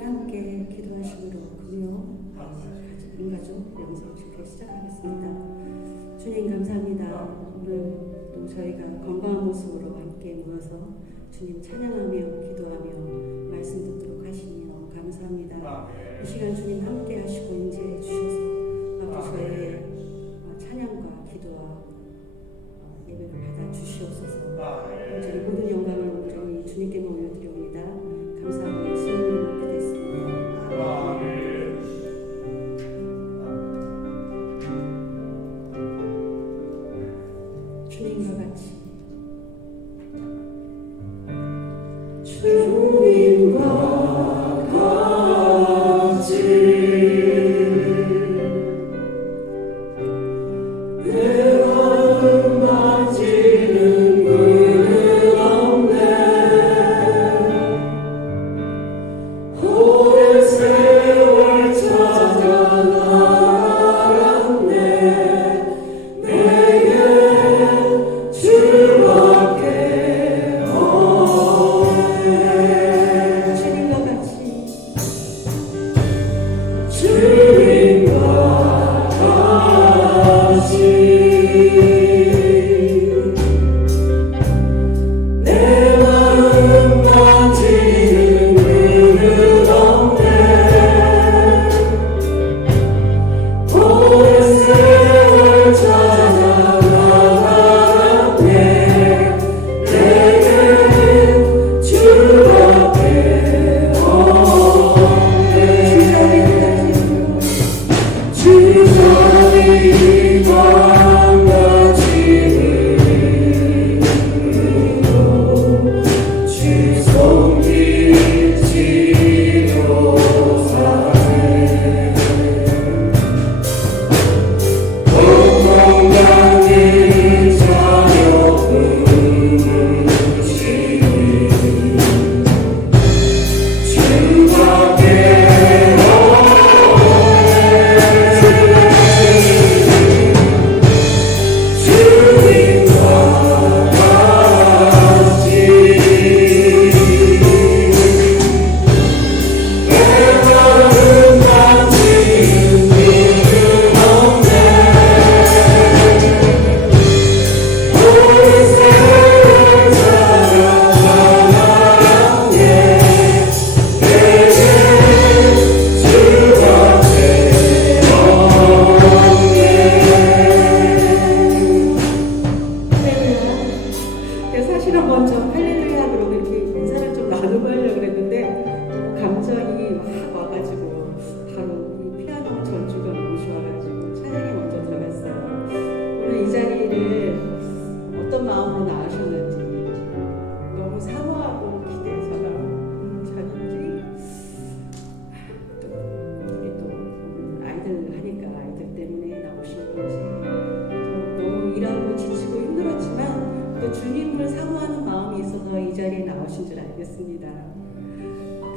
함께 기도하심으로 금요 인가족 영상 주기를 시작하겠습니다. 주님 감사합니다. 오늘 또 저희가 건강한 모습으로 함께 모여서 주님 찬양하며 기도하며 말씀 듣도록 하시니 너무 감사합니다. 이 시간 주님 함께 하시고 인재해 주셔서 앞으로 저희의 찬양과 기도와 예배를 받아 주시옵소서. 저희 모든 영광을 온전히 주님께만 올려드립니다. 감사하고 예수님을 믿게 됐습니다. 주님과 같이 주님을 사모하는 마음이 있어서 이 자리에 나오신 줄 알겠습니다.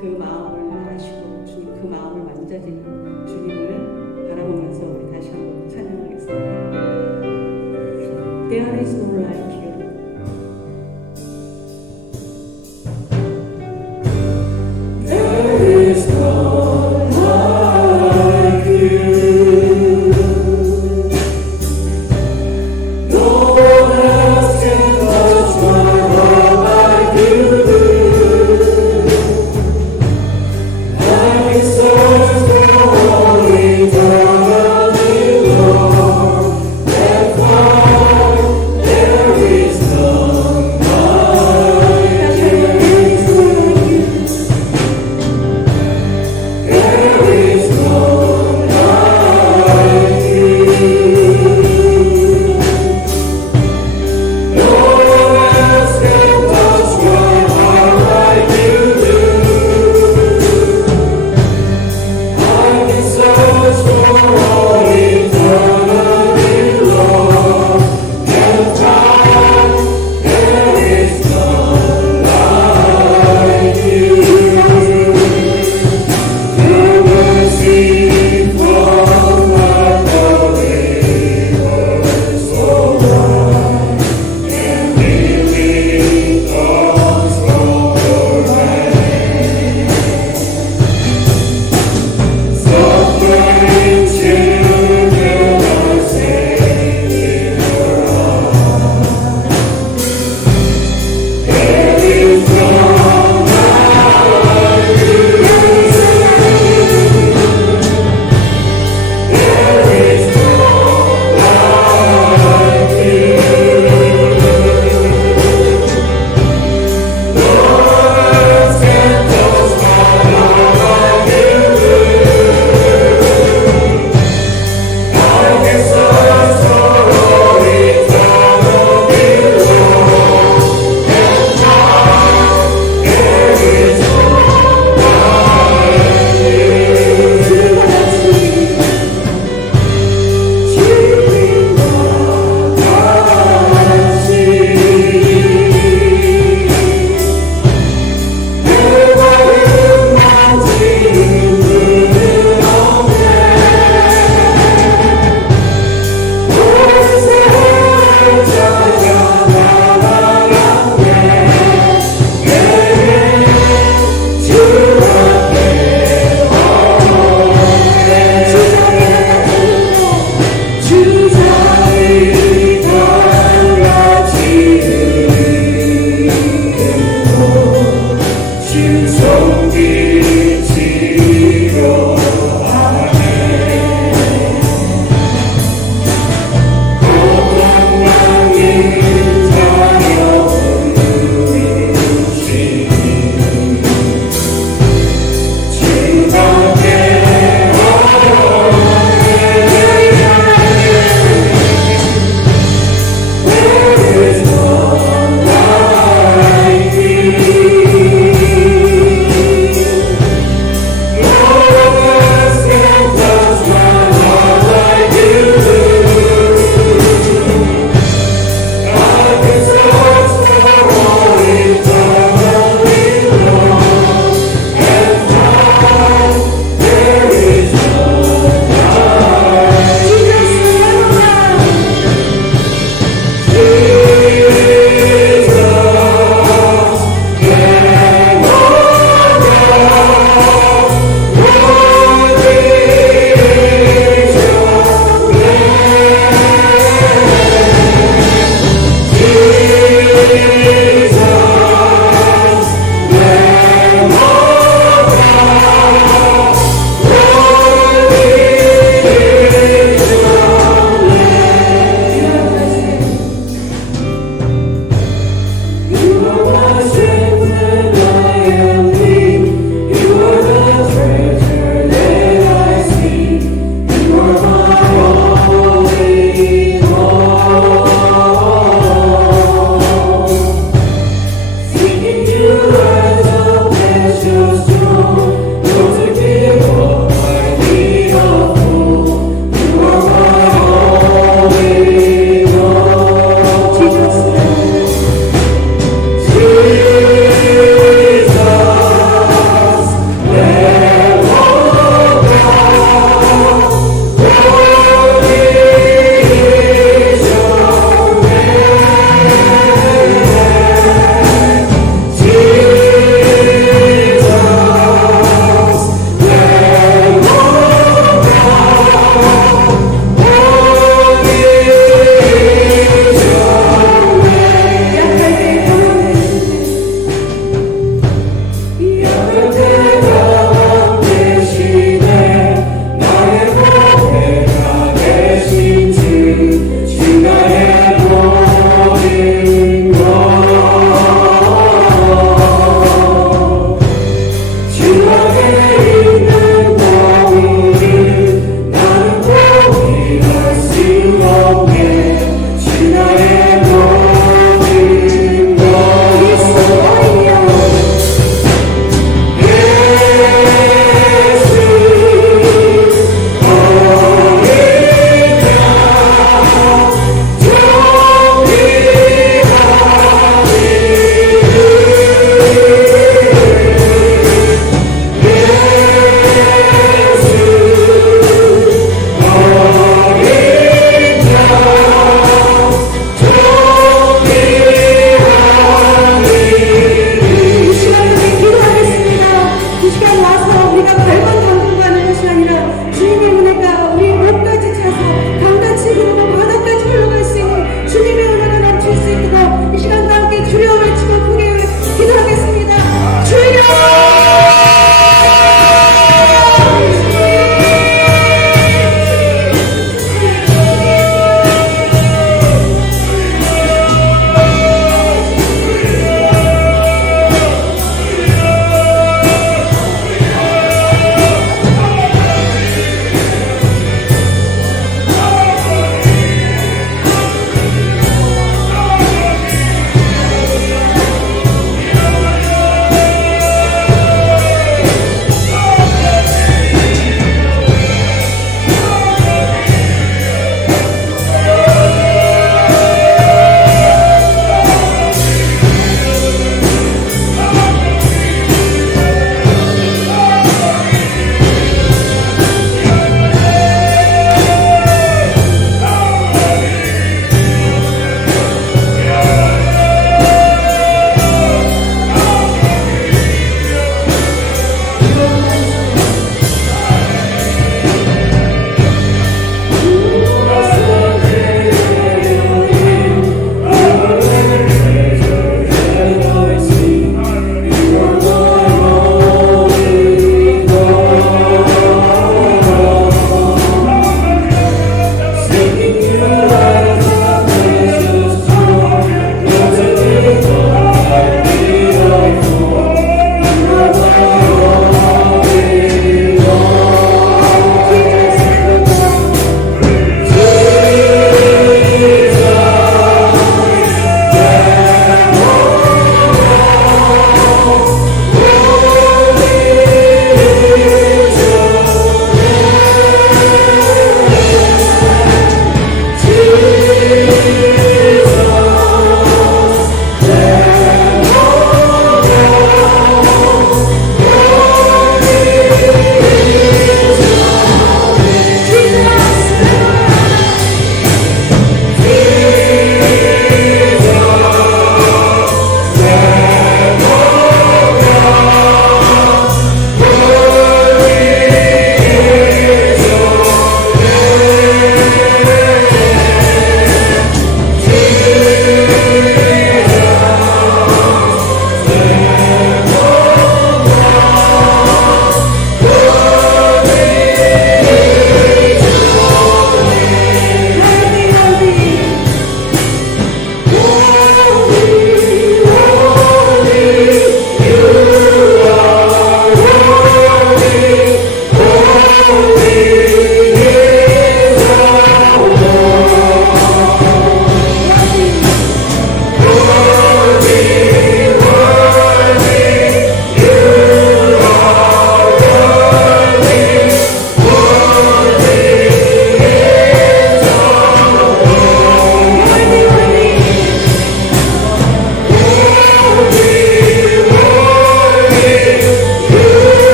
그 마음을 아시고 주님 그 마음을 만져지는 주님을 바라보면서 우리 다시 한번 찬양하겠습니다. There is no like you. There is no like you. No one else can touch my heart like you do. I can search for all eternity long and find there is 주 손길치려 하네. 고난당인 자녀 부르시니 주가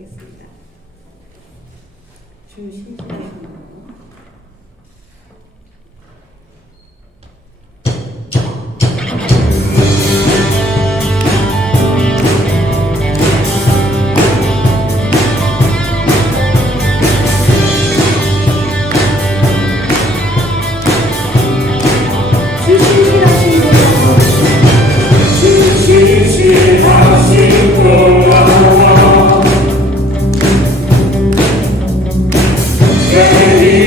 시작하겠습니다. 주 신실하시나요? 진실하신 보아와 내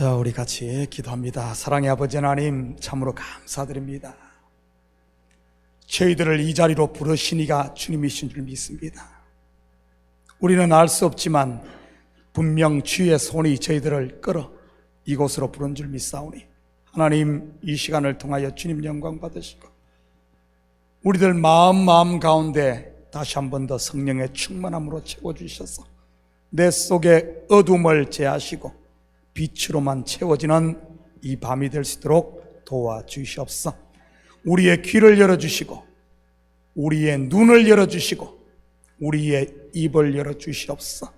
자, 우리 같이 기도합니다. 사랑의 아버지 하나님, 참으로 감사드립니다. 저희들을 이 자리로 부르시니가 주님이신 줄 믿습니다. 우리는 알 수 없지만 분명 주의 손이 저희들을 끌어 이곳으로 부른 줄 믿사오니, 하나님 이 시간을 통하여 주님 영광 받으시고 우리들 마음 가운데 다시 한 번 더 성령의 충만함으로 채워주셔서 내 속에 어둠을 제하시고 빛으로만 채워지는 이 밤이 될 수 있도록 도와주시옵소서. 우리의 귀를 열어주시고 우리의 눈을 열어주시고 우리의 입을 열어주시옵소서.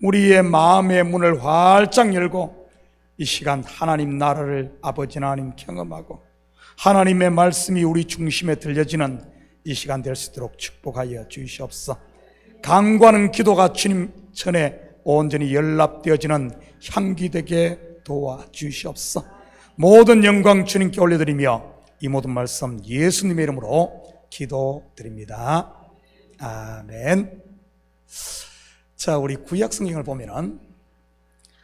우리의 마음의 문을 활짝 열고 이 시간 하나님 나라를 아버지 하나님 경험하고 하나님의 말씀이 우리 중심에 들려지는 이 시간 될 수 있도록 축복하여 주시옵소서. 간구하는 기도가 주님 전에 온전히 연락되어지는 향기 되게 도와주시옵소서. 모든 영광 주님께 올려드리며 이 모든 말씀 예수님의 이름으로 기도드립니다. 아멘. 자, 우리 구약 성경을 보면은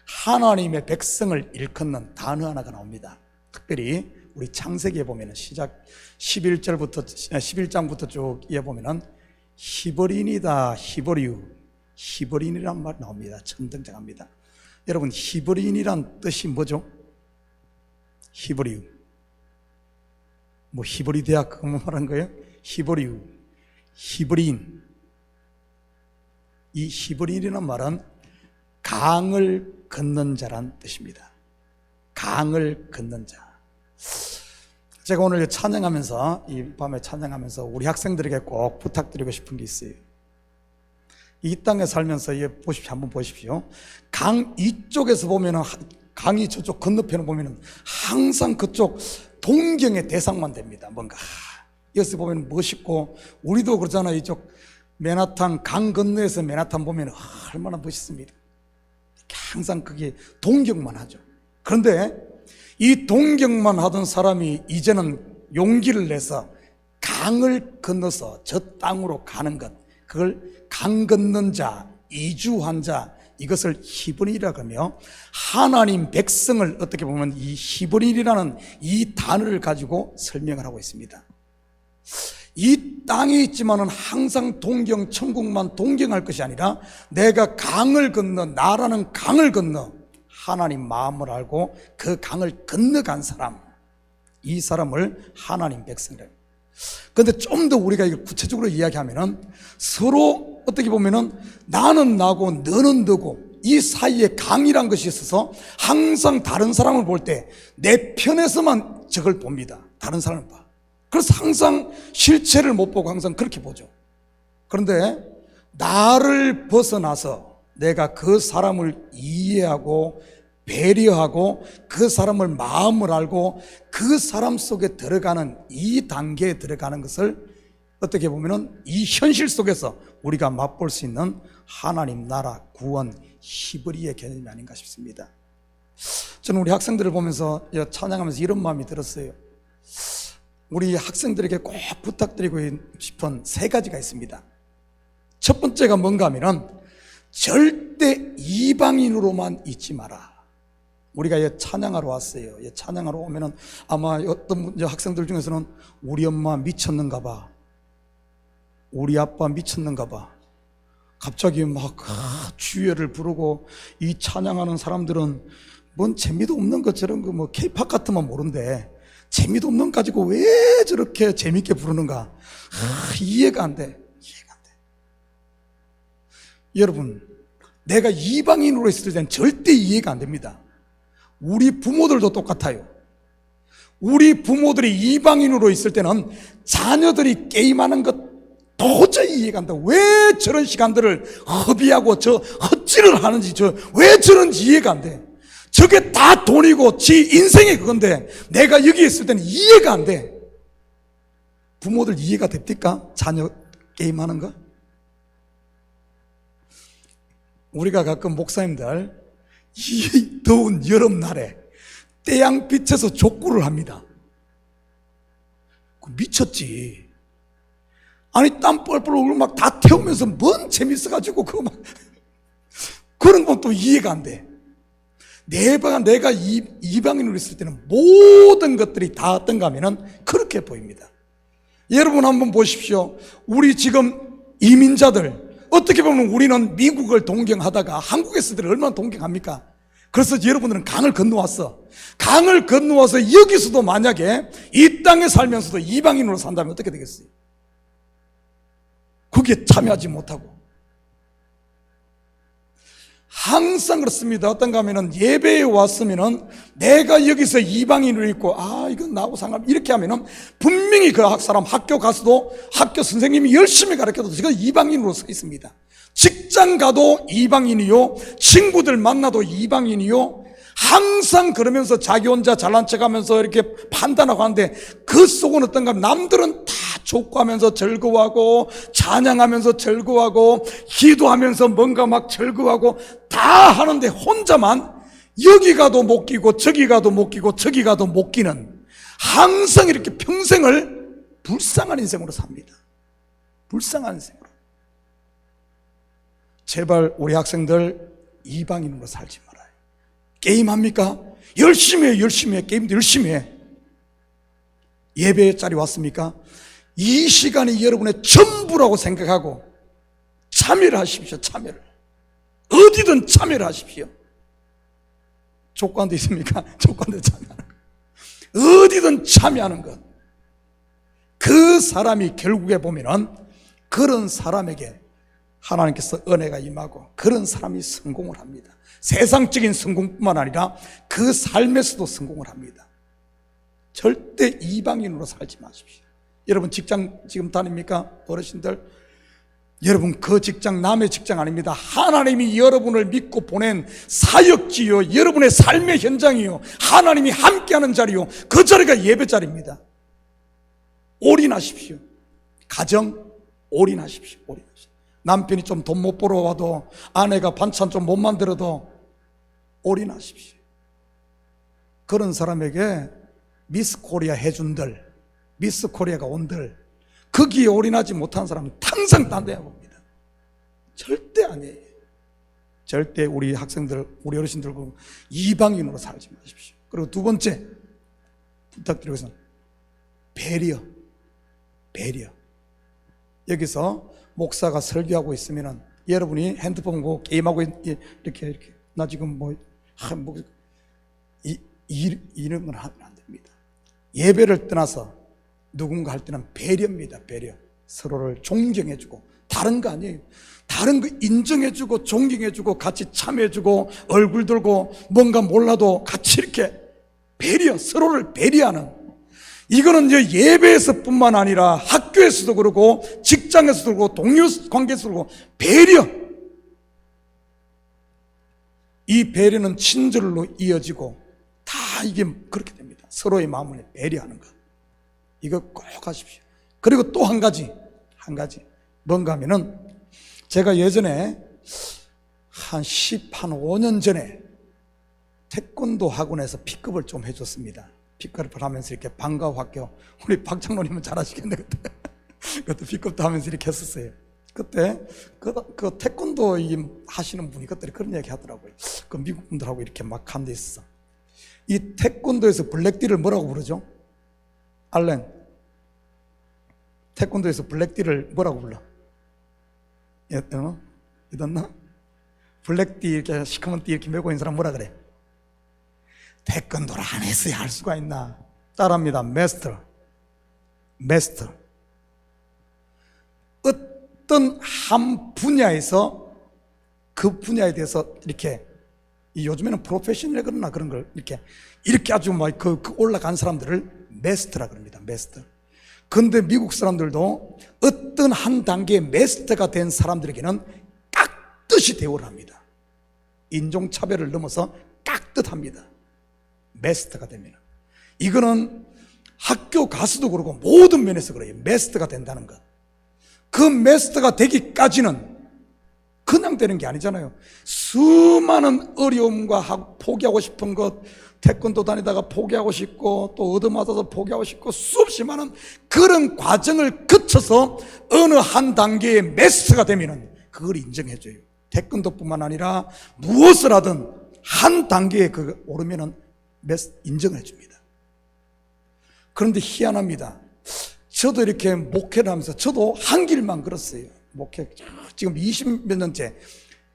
하나님의 백성을 일컫는 단어 하나가 나옵니다. 특별히 우리 창세기에 보면은 시작 11장부터 쭉 이어 보면은 히브리인이다, 히브리인이란 말 나옵니다. 처음 등장합니다. 여러분, 히브리인이란 뜻이 뭐죠? 히브리유. 뭐 히브리 대학 그거 말하는 거예요? 히브리유, 히브리인. 이 히브리인이란 말은 강을 걷는 자란 뜻입니다. 강을 걷는 자. 제가 오늘 찬양하면서, 이 밤에 찬양하면서 우리 학생들에게 꼭 부탁드리고 싶은 게 있어요. 이 땅에 살면서 보십시오. 한번 보십시오. 강 이쪽에서 보면은 강이 저쪽 건너편에 보면은 항상 그쪽 동경의 대상만 됩니다. 뭔가 여기서 보면 멋있고, 우리도 그러잖아요. 이쪽 맨하탄 강 건너에서 맨하탄 보면 얼마나 멋있습니다. 항상 그게 동경만 하죠. 그런데 이 동경만 하던 사람이 이제는 용기를 내서 강을 건너서 저 땅으로 가는 것, 그걸 강 건넌 자, 이주한 자, 이것을 히브리라고 하며, 하나님 백성을 어떻게 보면 이 히브리라는 이 단어를 가지고 설명을 하고 있습니다. 이 땅에 있지만은 항상 동경, 천국만 동경할 것이 아니라 내가 강을 건너, 나라는 강을 건너 하나님 마음을 알고 그 강을 건너간 사람, 이 사람을 하나님 백성이라고. 그런데 좀 더 우리가 이걸 구체적으로 이야기하면은 서로 어떻게 보면은 나는 나고 너는 너고 이 사이에 강이란 것이 있어서 항상 다른 사람을 볼 때 내 편에서만 저걸 봅니다. 다른 사람을 봐. 그래서 항상 실체를 못 보고 항상 그렇게 보죠. 그런데 나를 벗어나서 내가 그 사람을 이해하고 배려하고 그 사람을 마음을 알고 그 사람 속에 들어가는 이 단계에 들어가는 것을 어떻게 보면은 이 현실 속에서 우리가 맛볼 수 있는 하나님 나라 구원 히브리의 개념이 아닌가 싶습니다. 저는 우리 학생들을 보면서 찬양하면서 이런 마음이 들었어요. 우리 학생들에게 꼭 부탁드리고 싶은 세 가지가 있습니다. 첫 번째가 뭔가 하면은 절대 이방인으로만 있지 마라. 우리가 찬양하러 왔어요. 찬양하러 오면은 아마 어떤 학생들 중에서는 우리 엄마 미쳤는가 봐, 우리 아빠 미쳤는가 봐, 갑자기 막 주여를 부르고, 이 찬양하는 사람들은 뭔 재미도 없는 것처럼 그 뭐 K-팝 같으면 모른대. 재미도 없는 거 가지고 왜 저렇게 재밌게 부르는가? 이해가 안 돼. 여러분, 내가 이방인으로 있을 때는 절대 이해가 안 됩니다. 우리 부모들도 똑같아요. 우리 부모들이 이방인으로 있을 때는 자녀들이 게임하는 것 도저히 이해가 안 돼. 왜 저런 시간들을 허비하고 저 헛질을 하는지, 왜 저런지 이해가 안 돼. 저게 다 돈이고 지 인생의 그건데 내가 여기 있을 때는 이해가 안 돼. 부모들 이해가 됩니까? 자녀 게임하는 거? 우리가 가끔 목사님들 이 더운 여름날에 태양빛에서 족구를 합니다. 미쳤지. 아니 땀 뻘뻘 흘리고 막 다 태우면서 뭔 재밌어가지고 그거 막 그런 건 또 이해가 안 돼. 내가 이방인으로 있을 때는 모든 것들이 다 어떤가 하면은 그렇게 보입니다. 여러분 한번 보십시오. 우리 지금 이민자들, 어떻게 보면 우리는 미국을 동경하다가 한국에서들 얼마나 동경합니까? 그래서 여러분들은 강을 건너왔어. 강을 건너와서 여기서도 만약에 이 땅에 살면서도 이방인으로 산다면 어떻게 되겠어요? 거기에 참여하지 못하고. 항상 그렇습니다. 어떤가 하면은 예배에 왔으면은 내가 여기서 이방인으로 있고, 이건 나하고 상관, 이렇게 하면은 분명히 그 사람 학교 가서도 학교 선생님이 열심히 가르쳐도 제가 이방인으로 서 있습니다. 직장 가도 이방인이요, 친구들 만나도 이방인이요, 항상 그러면서 자기 혼자 잘난 척 하면서 이렇게 판단하고 하는데 그 속은 어떤가 하면 남들은 다 족구하면서 즐거워하고 찬양하면서 즐거워하고 기도하면서 뭔가 막 즐거워하고 다 하는데 혼자만 여기 가도 못 끼고 저기 가도 못 끼고 저기 가도 못 끼는, 항상 이렇게 평생을 불쌍한 인생으로 삽니다. 불쌍한 인생으로. 제발 우리 학생들 이방인으로 살지 말아요. 게임합니까? 열심히 해. 열심히 해. 게임도 열심히 해. 예배의 자리 왔습니까? 이 시간이 여러분의 전부라고 생각하고 참여를 하십시오. 참여를. 어디든 참여를 하십시오. 조건도 있습니까? 조건도 참여하는 것. 어디든 참여하는 것. 그 사람이 결국에 보면은 그런 사람에게 하나님께서 은혜가 임하고 그런 사람이 성공을 합니다. 세상적인 성공뿐만 아니라 그 삶에서도 성공을 합니다. 절대 이방인으로 살지 마십시오. 여러분 직장 지금 다닙니까? 어르신들, 여러분 그 직장 남의 직장 아닙니다. 하나님이 여러분을 믿고 보낸 사역지요, 여러분의 삶의 현장이요, 하나님이 함께하는 자리요, 그 자리가 예배 자리입니다. 올인하십시오. 가정 올인하십시오. 올인하십시오. 남편이 좀 돈 못 벌어 와도, 아내가 반찬 좀 못 만들어도 올인하십시오. 그런 사람에게 미스 코리아 해준들, 미스 코리아가 온들, 거기에 올인하지 못한 사람은 항상 딴 데 봅니다. 절대 아니에요. 절대 우리 학생들, 우리 어르신들 이방인으로 살지 마십시오. 그리고 두 번째 부탁드리겠습니다. 배려. 여기서 목사가 설교하고 있으면은 여러분이 핸드폰 보고 게임하고 이렇게 나 지금 이런 건 하면 안 됩니다. 예배를 떠나서 누군가 할 때는 배려입니다. 배려. 서로를 존경해주고, 다른 거 아니에요. 다른 거 인정해주고 존경해주고 같이 참여해주고 얼굴 들고 뭔가 몰라도 같이 이렇게 배려, 서로를 배려하는, 이거는 이제 예배에서 뿐만 아니라 학교에서도 그러고 직장에서도 그러고 동료 관계에서도 그러고 배려. 이 배려는 친절로 이어지고 다 이게 그렇게 됩니다. 서로의 마음을 배려하는 것. 이거 꼭 하십시오. 그리고 또 한 가지 뭔가 하면은, 제가 예전에 한 5년 전에 태권도 학원에서 픽업을 좀 해줬습니다. 픽업을 하면서 이렇게 방과 학교, 우리 박 장로님은 잘 아시겠네. 그때 픽업도 하면서 이렇게 했었어요. 그때 그 태권도 하시는 분이 그때 그런 얘기 하더라고요. 그 미국 분들하고 이렇게 막 한 데 있어. 이 태권도에서 블랙딜을 뭐라고 부르죠? 알렌, 태권도에서 블랙딜을 뭐라고 불러? 이랬나? 블랙띠 이렇게 시커먼 띠 이렇게 메고 있는 사람 뭐라 그래? 태권도를 안 했어야 할 수가 있나? 따라합니다. 마스터. 어떤 한 분야에서 그 분야에 대해서 이렇게, 요즘에는 프로페셔널 그러나 그런 걸 이렇게 아주 막 그 올라간 사람들을 마스터라 그럽니다. 마스터. 근데 미국 사람들도 어떤 한 단계의 마스터가 된 사람들에게는 깍듯이 대우를 합니다. 인종차별을 넘어서 깍듯합니다. 마스터가 되면. 이거는 학교 가서도 그러고 모든 면에서 그래요. 마스터가 된다는 것. 그 마스터가 되기까지는 그냥 되는 게 아니잖아요. 수많은 어려움과 포기하고 싶은 것, 태권도 다니다가 포기하고 싶고 또 얻어맞아서 포기하고 싶고 수없이 많은 그런 과정을 거쳐서 어느 한 단계의 마스터가 되면은 그걸 인정해줘요. 태권도뿐만 아니라 무엇을 하든 한 단계에 오르면은 인정을 해줍니다. 그런데 희한합니다. 저도 이렇게 목회를 하면서 저도 한 길만 걸었어요. 목회 지금 20몇 년째.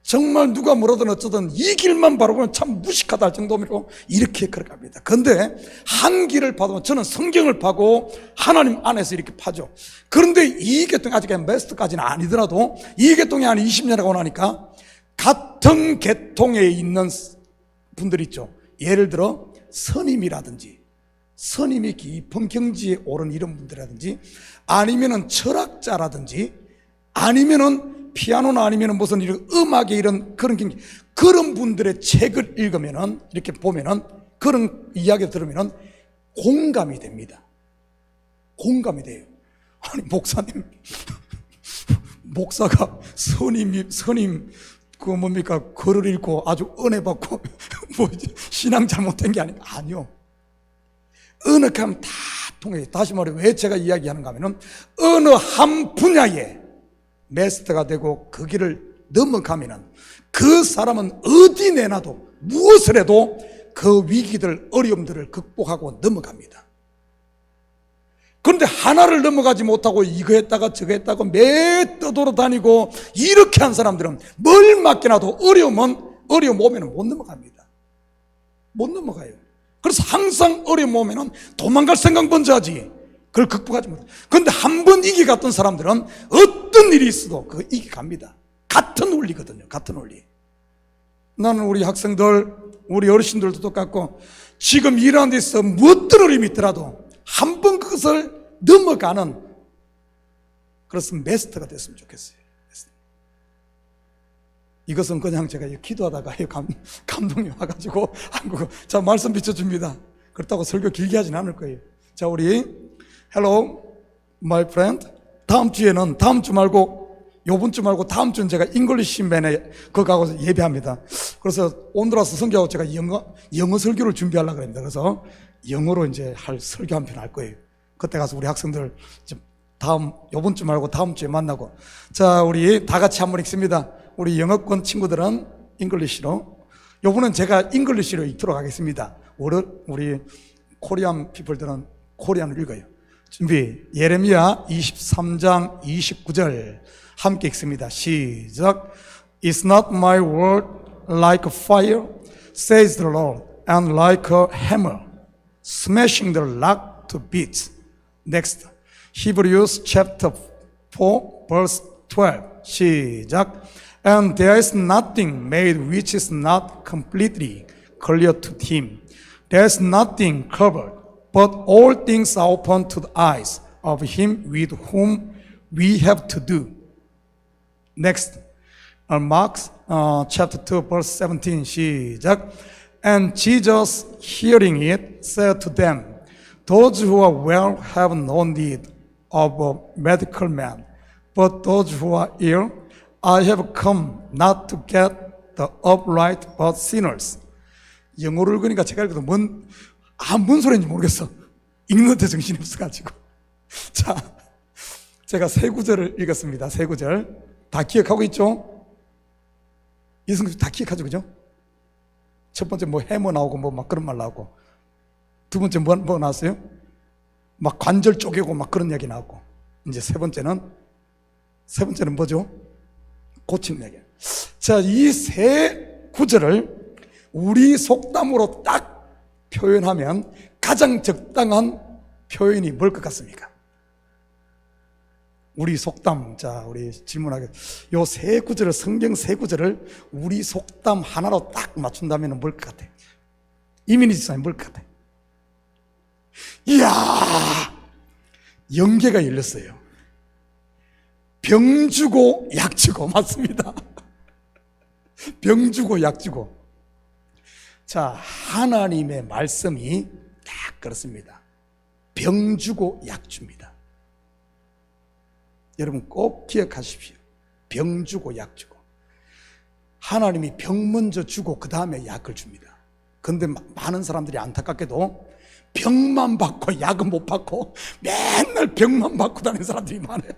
정말 누가 뭐라든 어쩌든 이 길만 바라보면 참 무식하다 할 정도로 이렇게 걸어갑니다. 그런데 한 길을 파도 저는 성경을 파고 하나님 안에서 이렇게 파죠. 그런데 이 계통이 아직 메스터까지는 아니더라도 이 계통이 한 20년 하고 나니까 같은 계통에 있는 분들 있죠. 예를 들어 선임이라든지 선임이 깊은 경지에 오른 이런 분들이라든지 아니면은 철학자라든지 아니면은 피아노나 아니면은 무슨 이런 음악의 이런 그런 경기 그런 분들의 책을 읽으면은 이렇게 보면은 그런 이야기를 들으면은 공감이 됩니다. 공감이 돼요. 아니 목사님 목사가 선임 그 뭡니까 글을 읽고 아주 은혜 받고 뭐 신앙 잘못된 게 아니요. 은흑하면 다 통해요. 다시 말해 왜 제가 이야기하는가 하면은 어느 한 분야에 메스터가 되고 그 길을 넘어가면은 그 사람은 어디 내놔도 무엇을 해도 그 위기들 어려움들을 극복하고 넘어갑니다. 그런데 하나를 넘어가지 못하고 이거 했다가 저거 했다가 매 떠돌아다니고 이렇게 한 사람들은 뭘 맡겨놔도 어려움 오면 못 넘어갑니다. 못 넘어가요. 그래서 항상 어려움 오면 도망갈 생각 먼저 하지 그걸 극복하지 못해. 그런데 한 번 이겨갔던 사람들은 어떤 일이 있어도 그거 이겨갑니다. 같은 원리거든요. 같은 원리. 나는 우리 학생들 우리 어르신들도 똑같고 지금 일하는 데서 어떤 어려움이 있더라도 한 번 그것을 넘어가는 그래서 메스터가 됐으면 좋겠어요. 이것은 그냥 제가 기도하다가 감동이 와가지고 한국어 자 말씀 비춰줍니다. 그렇다고 설교 길게 하진 않을 거예요. 자 우리 Hello my friend 다음 주에는 다음 주 말고 요번 주 말고 다음 주는 제가 잉글리시맨에 그거 가고 예배합니다. 그래서 오늘 와서 성경하고 제가 영어 설교를 준비하려고 합니다. 그래서 영어로 이제 할 설교 한 편 할 거예요. 그때 가서 우리 학생들 요번 주 말고 다음 주에 만나고 자 우리 다 같이 한번 읽습니다. 우리 영어권 친구들은 잉글리시로 요번은 제가 잉글리시로 읽도록 하겠습니다. 우리 코리안 피플들은 코리안을 읽어요. 준비 예레미야 23장 29절 함께 읽습니다. 시작 Is not my word like a fire, says the Lord, and like a hammer, smashing the rock to bits. Next, Hebrews chapter 4, verse 12. 시작. And there is nothing made which is not completely clear to him. There is nothing covered, but all things are open to the eyes of him with whom we have to do. Next, Mark chapter 2, verse 17. 시작. And Jesus, hearing it, said to them, Those who are well have no need of a medical man, but those who are ill, I have come not to get the upright but sinners. 영어를 읽으니까 제가 읽어도 뭔 소리인지 모르겠어. 읽는데 정신이 없어가지고. 자, 제가 세 구절을 읽었습니다. 세 구절. 다 기억하고 있죠? 이승수 다 기억하죠, 그죠? 첫 번째 뭐 해머 나오고 뭐 막 그런 말 나오고. 두 번째 뭐 나왔어요? 막 관절 쪼개고 막 그런 얘기 나오고. 이제 세 번째는 뭐죠? 고치는 얘기. 자, 이 세 구절을 우리 속담으로 딱 표현하면 가장 적당한 표현이 뭘 것 같습니까? 우리 속담, 자, 우리 질문하게. 요 세 구절을, 성경 세 구절을 우리 속담 하나로 딱 맞춘다면 뭘 것 같아요? 이민희 지사님 뭘 것 같아요? 이야! 영계가 열렸어요. 병 주고 약 주고. 맞습니다. 병 주고 약 주고. 자, 하나님의 말씀이 딱 그렇습니다. 병 주고 약 줍니다. 여러분 꼭 기억하십시오. 병 주고 약 주고. 하나님이 병 먼저 주고 그 다음에 약을 줍니다. 그런데 많은 사람들이 안타깝게도 병만 받고 약은 못 받고 맨날 병만 받고 다니는 사람들이 많아요.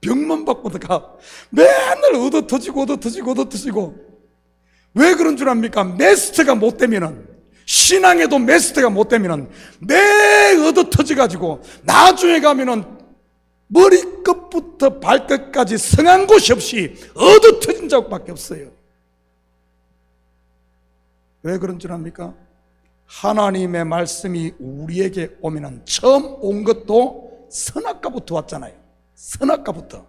병만 받고다가 맨날 얻어 터지고 왜 그런 줄 압니까? 메스트가 못 되면은, 신앙에도 메스트가 못 되면은 매 얻어 터져가지고 나중에 가면은 머리끝부터 발끝까지 성한 곳이 없이 얻어 터진 자국밖에 없어요. 왜 그런 줄 압니까? 하나님의 말씀이 우리에게 오면은 처음 온 것도 선악과부터 왔잖아요. 선악과부터.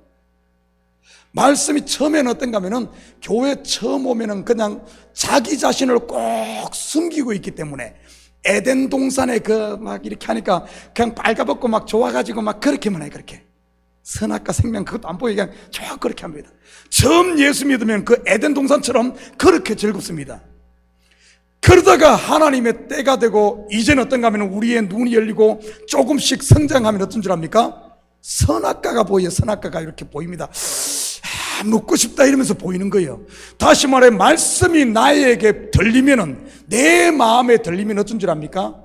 말씀이 처음에는 어떤가 하면은 교회 처음 오면은 그냥 자기 자신을 꼭 숨기고 있기 때문에 에덴 동산에 막 이렇게 하니까 그냥 빨가벗고 막 좋아가지고 막 그렇게만 해. 그렇게 선악과 생명 그것도 안 보이게 그냥 쭉 그렇게 합니다. 처음 예수 믿으면 그 에덴 동산처럼 그렇게 즐겁습니다. 그러다가 하나님의 때가 되고 이제는 어떤가 하면 우리의 눈이 열리고 조금씩 성장하면 어떤 줄 압니까? 선악과가 보여요. 선악과가 이렇게 보입니다. 묻고 싶다 이러면서 보이는 거예요. 다시 말해 말씀이 나에게 들리면은, 내 마음에 들리면 어떤 줄 압니까?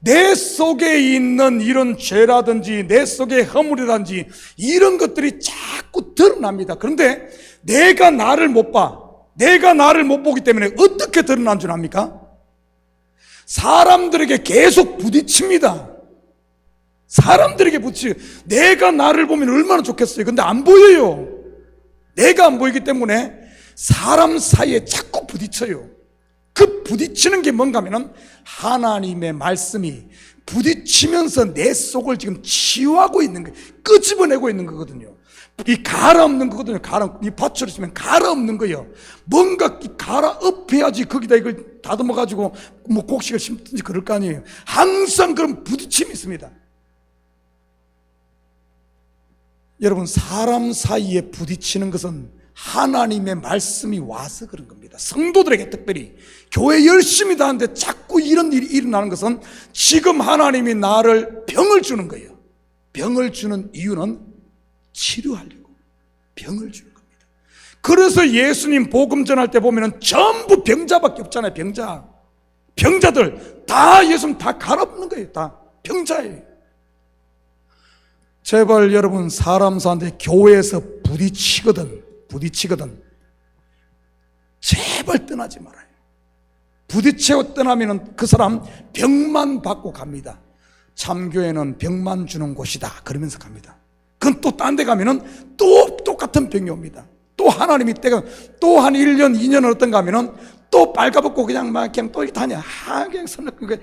내 속에 있는 이런 죄라든지 내 속에 허물이라든지 이런 것들이 자꾸 드러납니다. 그런데 내가 나를 못 봐. 내가 나를 못 보기 때문에 어떻게 드러난 줄 압니까? 사람들에게 계속 부딪힙니다. 사람들에게 부딪혀요. 내가 나를 보면 얼마나 좋겠어요. 근데 안 보여요. 내가 안 보이기 때문에 사람 사이에 자꾸 부딪혀요. 그 부딪히는 게 뭔가 하면은 하나님의 말씀이 부딪히면서 내 속을 지금 치유하고 있는 거예요. 끄집어내고 있는 거거든요. 이 갈아 없는 거거든요. 이 밭으로 치면 갈아 없는 거예요. 뭔가 갈아 엎해야지 거기다 이걸 다듬어 가지고 뭐 곡식을 심든지 그럴 거 아니에요. 항상 그런 부딪힘이 있습니다. 여러분, 사람 사이에 부딪히는 것은 하나님의 말씀이 와서 그런 겁니다. 성도들에게 특별히 교회 열심히 다하는데 자꾸 이런 일이 일어나는 것은 지금 하나님이 나를 병을 주는 거예요. 병을 주는 이유는 치료하려고 병을 주는 겁니다. 그래서 예수님 복음 전할 때 보면 전부 병자밖에 없잖아요. 병자들 다 예수님 다 갈아엎는 거예요. 다 병자예요. 제발 여러분, 사람 사는데 교회에서 부딪히거든 제발 떠나지 말아요. 부딪히고 떠나면 그 사람 병만 받고 갑니다. 참교회는 병만 주는 곳이다 그러면서 갑니다. 그건 또 딴 데 가면은 또 똑같은 병이 옵니다. 또 하나님이 때가 또 한 1년 2년을 어떤가 하면은 또 빨가벗고 그냥 막 그냥 또 이렇게 다녀. 그냥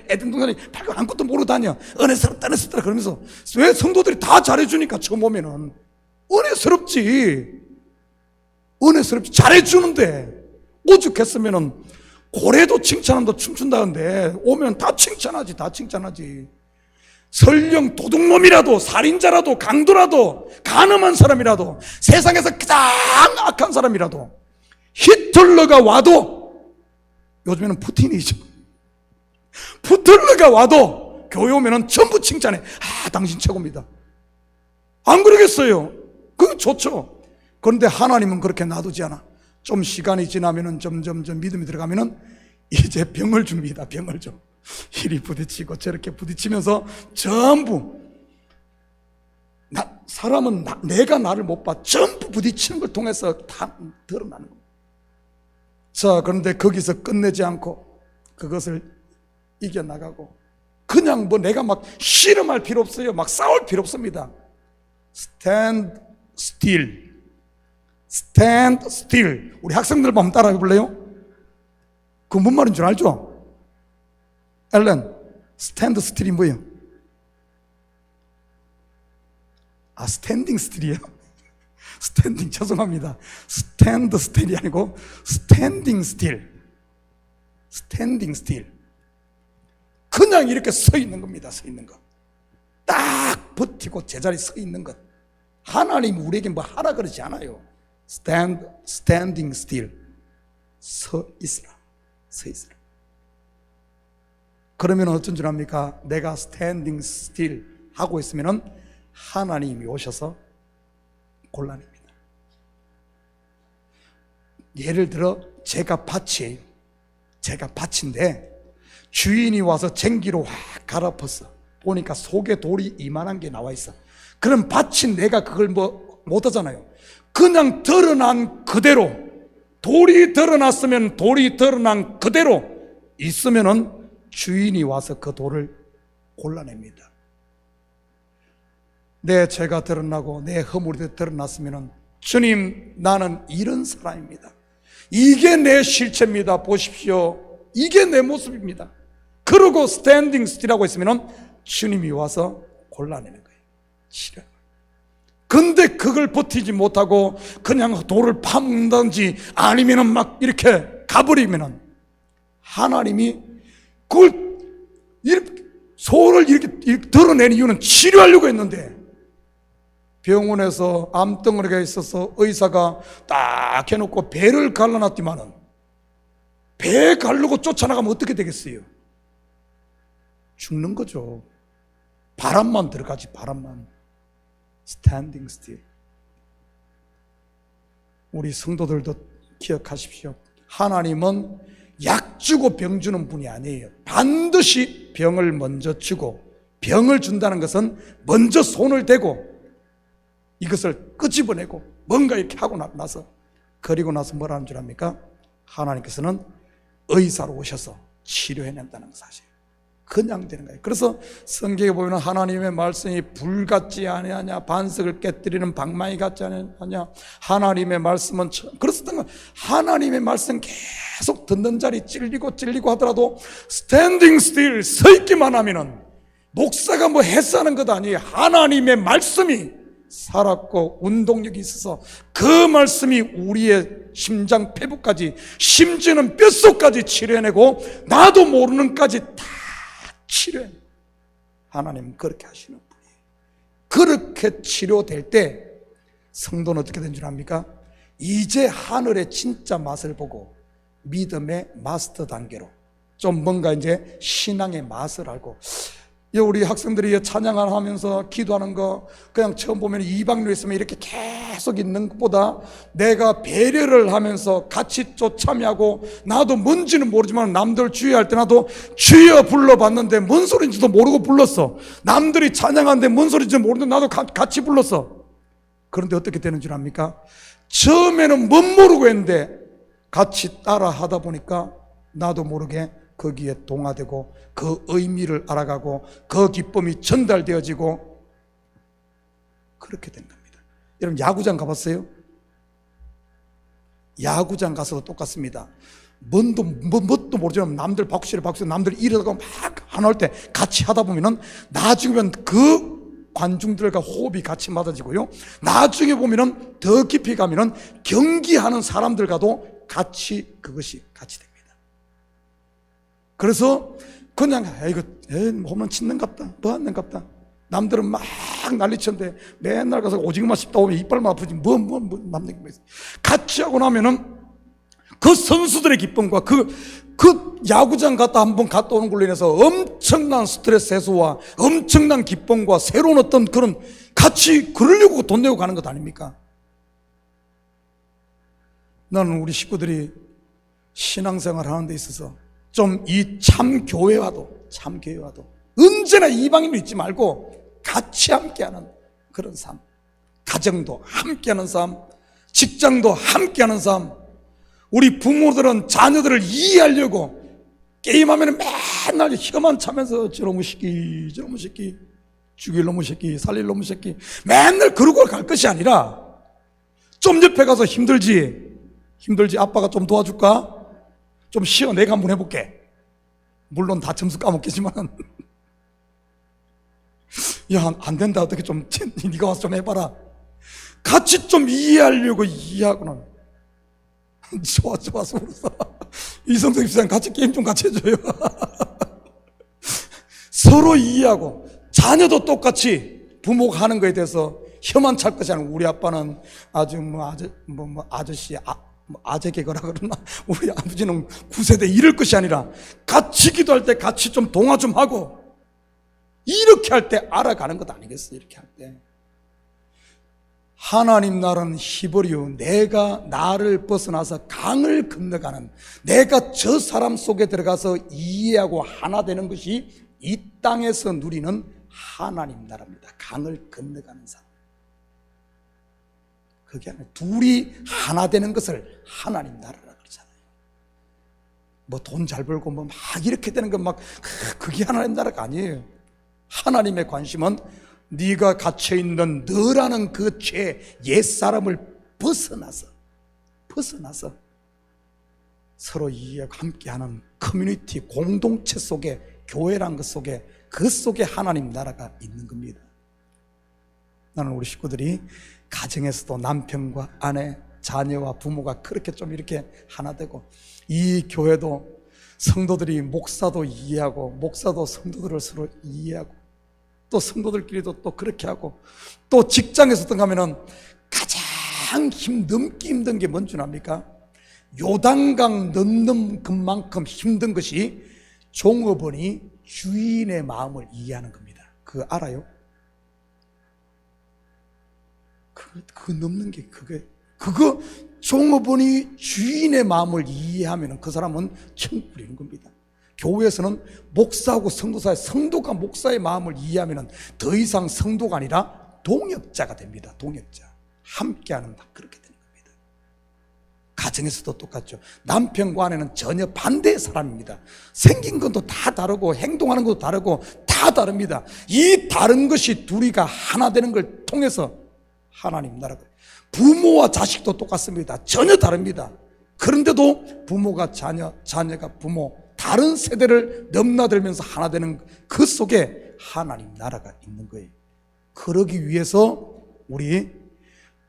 에덴 동산에 빨고 아무것도 모르고 다녀. 은혜스럽다 그러면서. 왜? 성도들이 다 잘해주니까 처음 오면은 은혜스럽지. 잘해주는데 오죽했으면은 고래도 칭찬한다 춤춘다는데 오면 다 칭찬하지. 설령 도둑놈이라도 살인자라도 강도라도 가늠한 사람이라도 세상에서 가장 악한 사람이라도 히틀러가 와도, 요즘에는 푸틴이죠. 푸틀러가 와도 교회 오면은 전부 칭찬해. 당신 최고입니다. 안 그러겠어요? 그건 좋죠. 그런데 하나님은 그렇게 놔두지 않아. 좀 시간이 지나면은 점점 믿음이 들어가면은 이제 병을 줍니다. 병을 줘. 이리 부딪히고 저렇게 부딪히면서 전부 사람은 내가 나를 못 봐. 전부 부딪히는 걸 통해서 다 드러나는 겁니다. 자, 그런데 거기서 끝내지 않고 그것을 이겨나가고 그냥 뭐 내가 막 씨름할 필요 없어요. 막 싸울 필요 없습니다. Stand still. 우리 학생들 한번 따라해 볼래요? 그 뭔 말인 줄 알죠? 엘렌, 스탠드 스틸이 뭐예요? 스탠딩 스틸이에요? 스탠딩, 죄송합니다. 스탠드 스틸이 아니고 스탠딩 스틸. 그냥 이렇게 서 있는 겁니다. 서 있는 것. 딱 버티고 제자리에 서 있는 것. 하나님 우리에게 뭐 하라 그러지 않아요. standing still. 서 있으라. 그러면 어쩐 줄 압니까? 내가 standing still 하고 있으면은 하나님이 오셔서 곤란입니다. 예를 들어 제가 밭인데 주인이 와서 쟁기로 확 갈아엎었어. 보니까 속에 돌이 이만한 게 나와 있어. 그럼 밭인 내가 그걸 뭐 못하잖아요. 그냥 드러난 그대로 돌이 드러났으면 돌이 드러난 그대로 있으면은 주인이 와서 그 돌을 골라냅니다. 내 죄가 드러나고 내 허물이 드러났으면은 주님, 나는 이런 사람입니다. 이게 내 실체입니다. 보십시오. 이게 내 모습입니다. 그러고 스탠딩 스틸하고 있으면은 주님이 와서 골라내는 거예요. 치료. 근데 그걸 버티지 못하고 그냥 돌을 파먹는다든지 아니면은 막 이렇게 가버리면은 하나님이 그걸 이렇게 소를 이렇게 드러낸 이유는 치료하려고 했는데, 병원에서 암덩어리가 있어서 의사가 딱 해놓고 배를 갈라놨지만은 배 가르고 쫓아나가면 어떻게 되겠어요? 죽는 거죠. 바람만 들어가지, 바람만. 스탠딩 스틸. 우리 성도들도 기억하십시오. 하나님은 약 주고 병 주는 분이 아니에요. 반드시 병을 먼저 주고, 병을 준다는 것은 먼저 손을 대고 이것을 끄집어내고 뭔가 이렇게 하고 나서, 그리고 나서 뭐라는 줄 압니까? 하나님께서는 의사로 오셔서 치료해낸다는 사실. 그냥 되는 거예요. 그래서 성경에 보면 하나님의 말씀이 불 같지 아니하냐, 반석을 깨뜨리는 방망이 같지 아니하냐, 하나님의 말씀은 그렇었던 거. 하나님의 말씀 계속 듣는 자리 찔리고 하더라도 스탠딩 스틸 서 있기만 하면은, 목사가 뭐 해서 하는 것 아니에요. 하나님의 말씀이 살았고 운동력이 있어서 그 말씀이 우리의 심장 폐부까지, 심지어는 뼛속까지 치료해내고 나도 모르는 까지 다 치료해. 하나님은 그렇게 하시는 분이에요. 그렇게 치료될 때 성도는 어떻게 된 줄 압니까? 이제 하늘의 진짜 맛을 보고 믿음의 마스터 단계로 좀 뭔가 이제 신앙의 맛을 알고, 우리 학생들이 찬양을 하면서 기도하는 거 그냥 처음 보면 이방인으로 있으면 이렇게 계속 있는 것보다 내가 배려를 하면서 같이 또 참여하고, 나도 뭔지는 모르지만 남들 주의할 때 나도 주여 불러봤는데 뭔 소리인지도 모르고 불렀어. 남들이 찬양하는데 뭔 소리인지 모르는데 나도 같이 불렀어. 그런데 어떻게 되는 줄 압니까? 처음에는 못 모르고 했는데 같이 따라 하다 보니까 나도 모르게 거기에 동화되고 그 의미를 알아가고 그 기쁨이 전달되어지고 그렇게 된 겁니다. 여러분 야구장 가봤어요? 야구장 가서도 똑같습니다. 뭣도 모르지만 남들 박수를 남들 이러다가 막 안 할 때 같이 하다 보면은 나중에 그 관중들과 호흡이 같이 맞아지고요. 나중에 보면은 더 깊이 가면은 경기하는 사람들과도 같이 그것이 같이 됩니다. 그래서 그냥 이거 홈런 치는갑다, 뭐 하는갑다. 남들은 막 난리쳤는데 맨날 가서 오징어만 씹다 오면 이빨만 아프지 뭐 남는 게 있어. 같이 하고 나면은 그 선수들의 기쁨과 그 야구장 갔다 한번 갔다 오는 걸로 인해서 엄청난 스트레스 해소와 엄청난 기쁨과 새로운 어떤 그런 같이 그러려고 돈 내고 가는 것 아닙니까? 나는 우리 식구들이 신앙생활 하는 데 있어서 좀 이 참교회와도 언제나 이방인으로 있지 말고 같이 함께하는 그런 삶, 가정도 함께하는 삶, 직장도 함께하는 삶. 우리 부모들은 자녀들을 이해하려고 게임하면 맨날 혀만 차면서 저놈의 새끼 죽일 놈의 새끼 살릴 놈의 새끼 맨날 그러고 갈 것이 아니라 좀 옆에 가서 힘들지 아빠가 좀 도와줄까? 좀 쉬어 내가 한번 해볼게. 물론 다 점수 까먹겠지만 야 안 된다 어떻게 좀 네가 와서 좀 해봐라. 같이 좀 이해하고는 좋아 이성석 집사님 같이 게임 좀 같이 해줘요. 서로 이해하고 자녀도 똑같이 부모가 하는 거에 대해서 혀만 찰 것이 아니고 우리 아빠는 아주 아저씨 아재 개그라 그러나 우리 아버지는 9세대 이럴 것이 아니라 같이 기도할 때 같이 좀 동화 좀 하고 이렇게 할 때 알아가는 것 아니겠어요? 이렇게 할 때 하나님 나라는 히브리어 내가 나를 벗어나서 강을 건너가는, 내가 저 사람 속에 들어가서 이해하고 하나 되는 것이 이 땅에서 누리는 하나님 나라입니다. 강을 건너가는 삶. 그게 아니라 둘이 하나 되는 것을 하나님 나라라 그러잖아요. 뭐 돈 잘 벌고 뭐 막 이렇게 되는 건 막 그게 하나님 나라가 아니에요. 하나님의 관심은 네가 갇혀있는 너라는 그 죄 옛사람을 벗어나서 서로 이해하고 함께하는 커뮤니티 공동체 속에, 교회란 것 속에, 그 속에 하나님 나라가 있는 겁니다. 나는 우리 식구들이 가정에서도 남편과 아내, 자녀와 부모가 그렇게 좀 이렇게 하나 되고, 이 교회도 성도들이 목사도 이해하고, 목사도 성도들을 서로 이해하고, 또 성도들끼리도 또 그렇게 하고, 또 직장에서도 가면은 가장 넘기 힘든 게 뭔 줄 압니까? 요단강 넘는 것만큼 힘든 것이 종업원이 주인의 마음을 이해하는 겁니다. 그거 알아요? 그거 넘는 게 그거 종업원이 주인의 마음을 이해하면 그 사람은 천국 이루는 겁니다. 교회에서는 목사하고 성도 사이, 성도가 목사의 마음을 이해하면 더 이상 성도가 아니라 동역자가 됩니다. 동역자. 함께하는 다 그렇게 되는 겁니다. 가정에서도 똑같죠. 남편과 아내는 전혀 반대의 사람입니다. 생긴 것도 다 다르고 행동하는 것도 다르고 다 다릅니다. 이 다른 것이 둘이가 하나 되는 걸 통해서 하나님 나라가, 부모와 자식도 똑같습니다. 전혀 다릅니다. 그런데도 부모가 자녀, 자녀가 부모, 다른 세대를 넘나들면서 하나 되는 그 속에 하나님 나라가 있는 거예요. 그러기 위해서 우리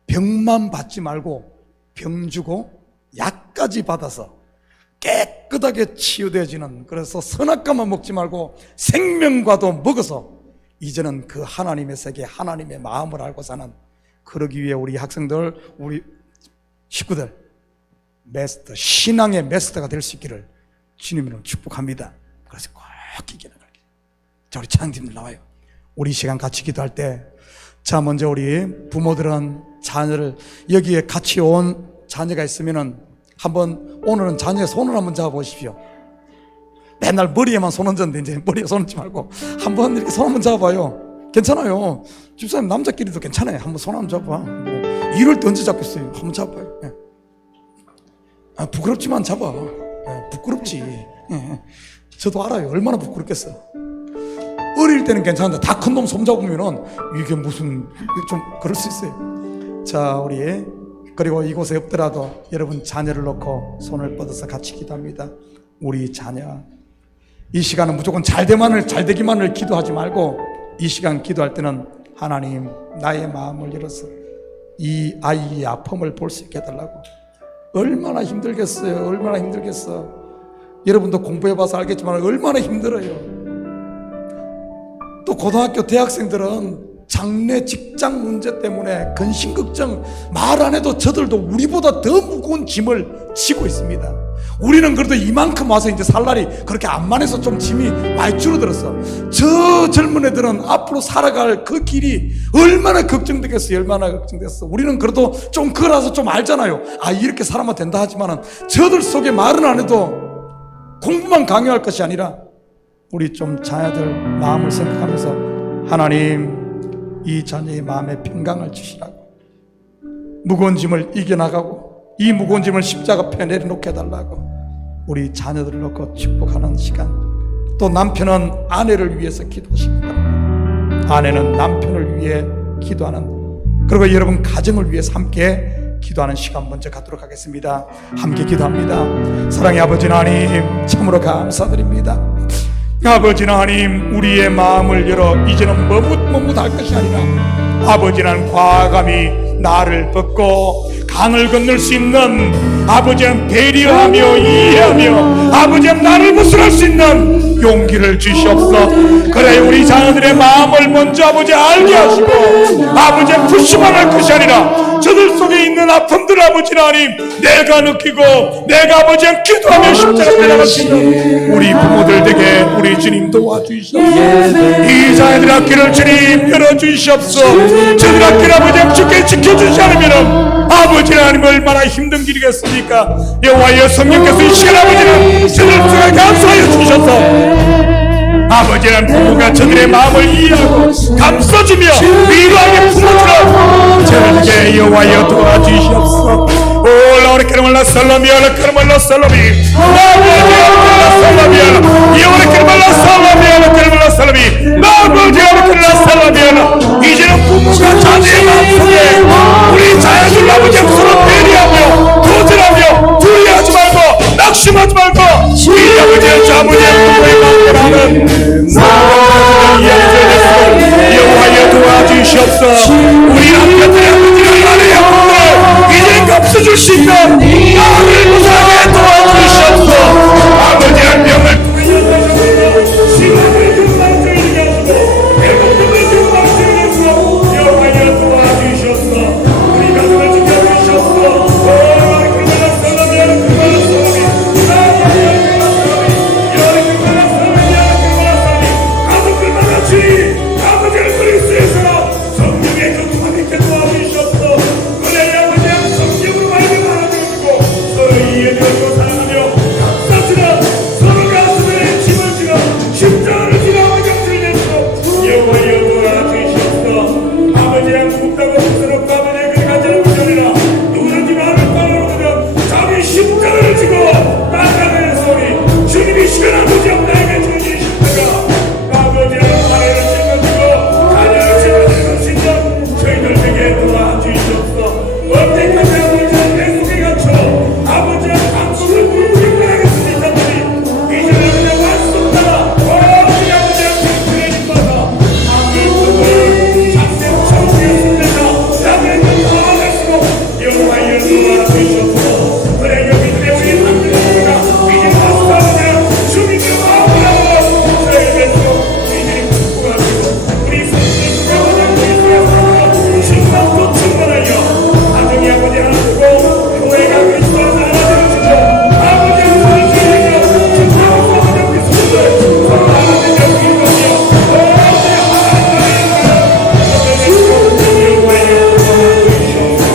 병만 받지 말고 병 주고 약까지 받아서 깨끗하게 치유되어지는, 그래서 선악과만 먹지 말고 생명과도 먹어서 이제는 그 하나님의 세계, 하나님의 마음을 알고 사는, 그러기 위해 우리 학생들, 우리 식구들 메스터, 신앙의 메스터가 될 수 있기를 주님으로 축복합니다. 그래서 꼭 이겨나가게. 자, 우리 찬양팀들 나와요. 우리 시간 같이 기도할 때, 자, 먼저 우리 부모들은 자녀를, 여기에 같이 온 자녀가 있으면은 한번 오늘은 자녀의 손을 한번 잡아보십시오. 맨날 머리에만 손 얹었는데 이제 머리에 손 얹지 말고 한번 이렇게 손 한번 잡아봐요. 괜찮아요. 집사님 남자끼리도 괜찮아요. 한번 손 한번 잡아봐. 뭐 이럴 때 언제 잡겠어요? 한번 잡아봐요. 예. 아, 부끄럽지만 잡아. 예, 부끄럽지. 예. 저도 알아요. 얼마나 부끄럽겠어. 어릴 때는 괜찮은데 다 큰 놈 손 잡으면은 이게 무슨 좀 그럴 수 있어요. 자, 우리 그리고 이곳에 없더라도 여러분 자녀를 놓고 손을 뻗어서 같이 기도합니다. 우리 자녀, 이 시간은 무조건 잘 되기만을 기도하지 말고, 이 시간 기도할 때는 하나님 나의 마음을 열어서 이 아이의 아픔을 볼 수 있게 해달라고. 얼마나 힘들겠어요. 얼마나 힘들겠어. 여러분도 공부해봐서 알겠지만 얼마나 힘들어요. 또 고등학교 대학생들은 장래 직장 문제 때문에 근심걱정 말 안 해도 저들도 우리보다 더 무거운 짐을 지고 있습니다. 우리는 그래도 이만큼 와서 이제 살 날이 그렇게 안만해서 좀 짐이 많이 줄어들었어. 저 젊은 애들은 앞으로 살아갈 그 길이 얼마나 걱정되겠어요. 얼마나 걱정됐어. 우리는 그래도 좀 그라서 좀 알잖아요. 아, 이렇게 살아만 된다 하지만은 저들 속에 말은 안 해도 공부만 강요할 것이 아니라 우리 좀 자녀들 마음을 생각하면서 하나님 이 자녀의 마음에 평강을 주시라고, 무거운 짐을 이겨나가고 이 무거운 짐을 십자가편에 내려놓게 해달라고 우리 자녀들을 놓고 축복하는 시간. 또 남편은 아내를 위해서 기도하십니다. 아내는 남편을 위해 기도하는, 그리고 여러분 가정을 위해서 함께 기도하는 시간 먼저 갖도록 하겠습니다. 함께 기도합니다. 사랑의 아버지 하나님, 참으로 감사드립니다. 아버지 하나님, 우리의 마음을 열어 이제는 머뭇할 것이 아니라 아버지는 과감히 나를 벗고 강을 건널 수 있는, 아버지는 배려하며 이해하며 아버지는 나를 벗어날 수 있는 용기를 주시옵소서. 그래 우리 자녀들의 마음을 먼저 아버지 알게 하시고 아버지는 푸시만 할 것이 아니라 저들 속에 있는 아픔들 아버지 하나님 내가 느끼고 내가 아버지는 기도하며 십자가에 나갈 수 있는 우리 부모들 되게 우리 주님 도와주시옵소서. 이 자녀들 앞길을 주님 열어주시옵소서. 저들 앞길 아버지는 주께 지켜주시 않으면 아버지 하나님 얼마나 힘든 길이겠습니까? 여호와여 성령께서 이 시간 아버지는 저들 속에 감사하여 주셔서 아버지는 부모가 저들의 마음을 이해하고 감싸주며 위로하게 품어주라. 저에게 여호와여 도와주시옵소서. 오 라오레 케르말라 살라미알라 케르말라 살라미 나보지알라 살라미알라 여호와레 케르말라 살라미알라 케르말라 살라미 나보지알라 케르말라 살라미알라 이제는 부모가 자녀의 마음속에 우리 자녀들 아버지 앞서로 배려하며 도전하며 두려워하지 말고 낙심하지 말고 우리 아버지의 자부의 부모의 마음을 하는 여호와여 도와주시옵소서. 우리 남편들의 아버지가 아내의 아픔을 이제는 갚아줄 수 있는 마음을 무사하게 도와주시옵소서. 아버지의 명을 시간을 금방적이게 하시고 배고픔을 금방적이게 하시고 여호와여 도와주시옵소서. 우리 가정을 지켜주시옵소서. 아버지를 그리스도에서 성령의 교통함을 있게 도와주시옵소서. 그래야 아버지의 성령으로 말미암아 주시고 서로 이해되고 사랑하며 감사주는 서로 가슴에 짐을 지어 십자가를 지나고 영생을 내시고 여호와여 도와주시옵소서. 아버지의 굽다고 부끄럽고 아버지의 그리 간절한 부절이라 누구든지 마음을 떠나거든 자기 십자가를 지고 나아가는 소리 주님이 시간 아버지 나에게 주신 십자가 아버지의 아내를 짊어지고 자녀를 짊어지는 신령 저희들에게 도와주시옵소서. 언제까지 아버지의 내 속에 갇혀 아버지의 방송을 불평하게 수 있다더니 이제는 그냥 왔습니다. 오직 아버지의 그리스도의 힘받아 한글속을 작생 청지했습니다. 나그네들 도와주시고 여호와여 도와주시옵소서. 그래 여기들의 우리 한글속이가 이제 왔습니다. 주님의 마음을 하고 저희의 속 이들이 구하시고 우리 성도의 구하시고 신방도 충만하여 아들이 아버지 하나 두고 교회가 그리스도를 알아주시고 아버지의 손을 주시며 진정하고 아버지 우리 손을 서로 알아주며 기도하며 아버지의 하나님의 여호와여 도와주시옵소서.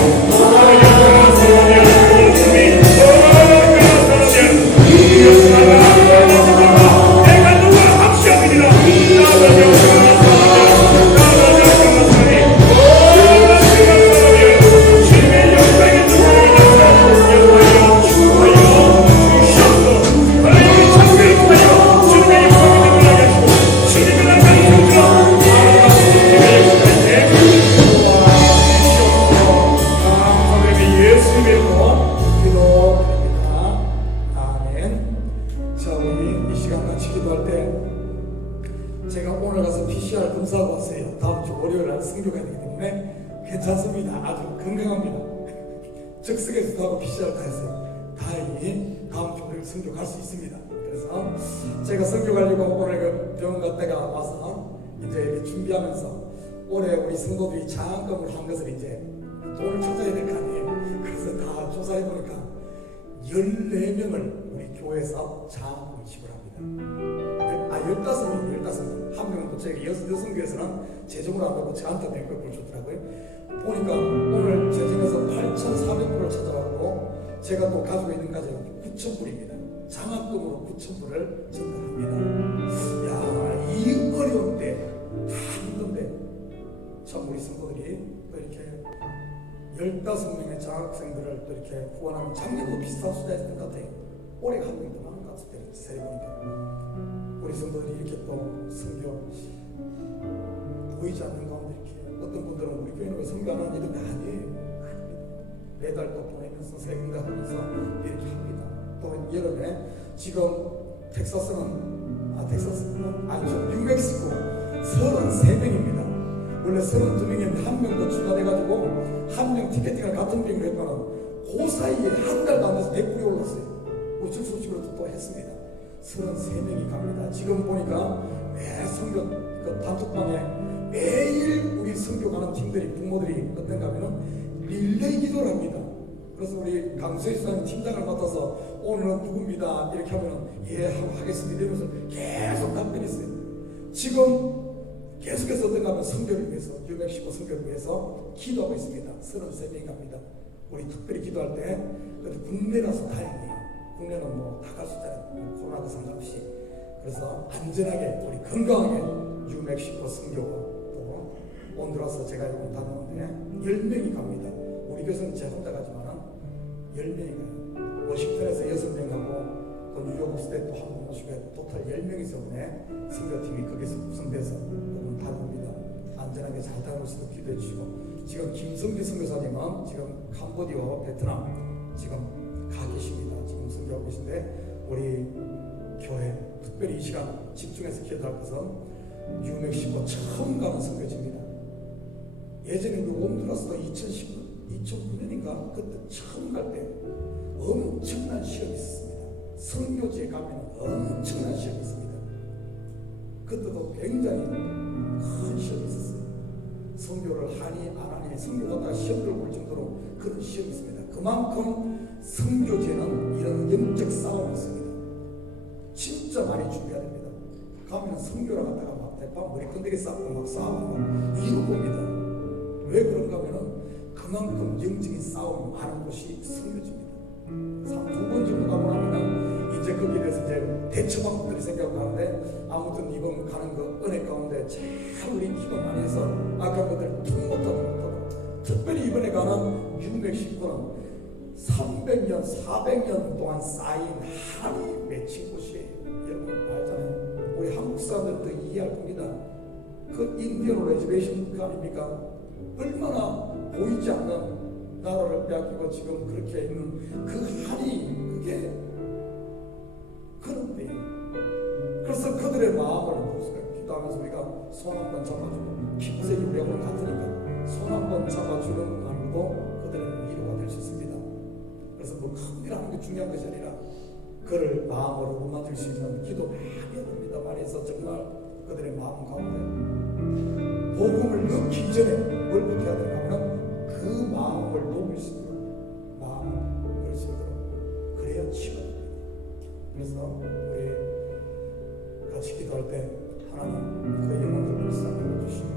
아버지의 사랑하며 주님 내가 누구를 합시합니다. 자, 우리 이 시간 같이 기도할 때 제가 오늘 가서 PCR 검사하고 왔어요. 다음 주 월요일 날 성교 가야 되기 때문에 괜찮습니다. 아주 건강합니다. 즉석에서도 하고 PCR 다 했어요. 다행히 다음 주 월요일 성교 갈 수 있습니다. 그래서 제가 성교 가려고 오늘 그 병원 갔다가 와서 이제 이렇게 준비하면서 올해 우리 성도들이 장학금을 한 것을 이제 돈을 조사해야 될 거 아니에요. 그래서 다 조사해 보니까 14명을 우리 교회에서 장학금을 지불합니다. 15명, 15명. 한 명은 또 저희가 여성교회에서는 재정으로 안 받고 저한테 100불 줬더라고요. 보니까 오늘 재정에서 8,400불을 찾아왔고 제가 또 가지고 있는 가정이 9,000불입니다. 장학금으로 9,000불을 전달합니다. 야, 이 어려운 때, 다 힘든데 참 우리 성도들이 또 이렇게 15명의 장학생들을 또 이렇게 후원하면 작년도 비슷한 숫자였던 것 같아요. 올해가 한 명이 더 많은 것 같아요. 세리보니까 우리 성도들이 이렇게 또 선교 보이지 않는 가운데 이렇게 어떤 분들은 우리 교회는 왜 선교 안 하는 이런 게 아니에요. 매달 또 보내면서 세금과 하면서 이렇게 합니다. 또 여름에 지금 텍사스는 아니죠, 뉴멕시코 33명입니다. 원래 32명인데 한 명 더 추가돼가지고 한 명 티켓팅을 같은 병으로 했지만 그 사이에 한 달도 안 돼서 100불이 올랐어요. 우리 즉소식으로 또 했습니다. 33명이 갑니다. 지금 보니까 매 선교 그 단톡방에 매일 우리 선교 가는 팀들이 부모들이 어떤가 하면은 릴레이 기도를 합니다. 그래서 우리 강수희 수사님 팀장을 맡아서 오늘은 누굽니다 이렇게 하면은 예 하고 하겠습니다 이러면서 계속 답변했어요. 지금 계속해서 어떤가 하면 선교를 위해서 뉴멕시코 선교를 위해서 기도하고 있습니다. 33명이 갑니다. 우리 특별히 기도할 때 그래도 국내라서 다행이에요. 국내는 뭐 다 갈 수 있잖아요. 코로나도 상관없이. 그래서 안전하게 우리 건강하게 뉴멕시코 선교고 또 온두라스 제가 요즘 다녔는데 10명이 갑니다. 우리 교회는 제 혼자 가지만 10명이 가요. 워싱턴에서 6명 가고 또 뉴욕 스테이트 또 한 번 오시고 토탈 10명이서 오네. 선교팀이 거기서 구성돼서 조금 다닙니다. 안전하게 잘 다닐 수 있도록 기도해 주시고, 지금 김성기 선교사님은 지금 캄보디아, 베트남 지금 가 계십니다. 지금 선교하고 계신데 우리 교회 특별히 이 시간 집중해서 기도할 것은 뉴멕시코 처음 가는 선교지입니다. 예전에 그 온두라스도 2009년인가 그때 처음 갈 때 엄청난 시험이 있었습니다. 선교지에 가면 엄청난 시험이 있습니다. 그때도 굉장히 큰 시험이 있었어요. 선교를 하니 안 하니 선교보다 시험을 볼 정도로 그런 시험이 있습니다. 그만큼 선교지에는 이런 영적 싸움이 있습니다. 진짜 많이 준비해야 됩니다. 가면 선교를 하다가 막 대파 머리 건드게 쌓고 막 싸우고 이러고 봅니다. 왜 그런가 하면은 그만큼 영적인 싸움이 많은 곳이 선교지입니다. 2번 정도 가고 나면은 이제 거기에 대해서 이제 대처 방법들이 생각하는데, 아무튼 이번 가는 그 은혜 가운데 참 우리 기도 많이 해서 아까 그들 못하고 특별히 이번에 가는 뉴멕시코는 300년, 400년 동안 쌓인 한이 맺힌 곳이에요. 여러분 알잖아요. 우리 한국 사람들도 이해할 겁니다. 그 인디언 레저베이션 그 아닙니까? 얼마나 보이지 않는 나라를 빼앗기고 지금 그렇게 있는 그 한이 그게 그런데, 그래서 그들의 마음을 기도하면서 우리가 손 한번 잡아주고, 핑색이 우리하고 같으니까 손 한번 잡아주는 마음도 그들의 위로가 될 수 있습니다. 그래서 뭐 큰 일 하는 게 중요한 것이 아니라 그를 마음으로 만질 수 있는 기도 많이 해야 됩니다. 말해서 정말 그들의 마음 가운데 복음을 넣기 이전에 뭘부터 해야 되는가 하면 그 마음을 녹일 수 있도록, 마음을 넣을 수 있도록, 그래야 치유가 됩니다. 그래서 우리 같이 기도할 때 하나님 그 영혼들을 불쌍히 해주시고,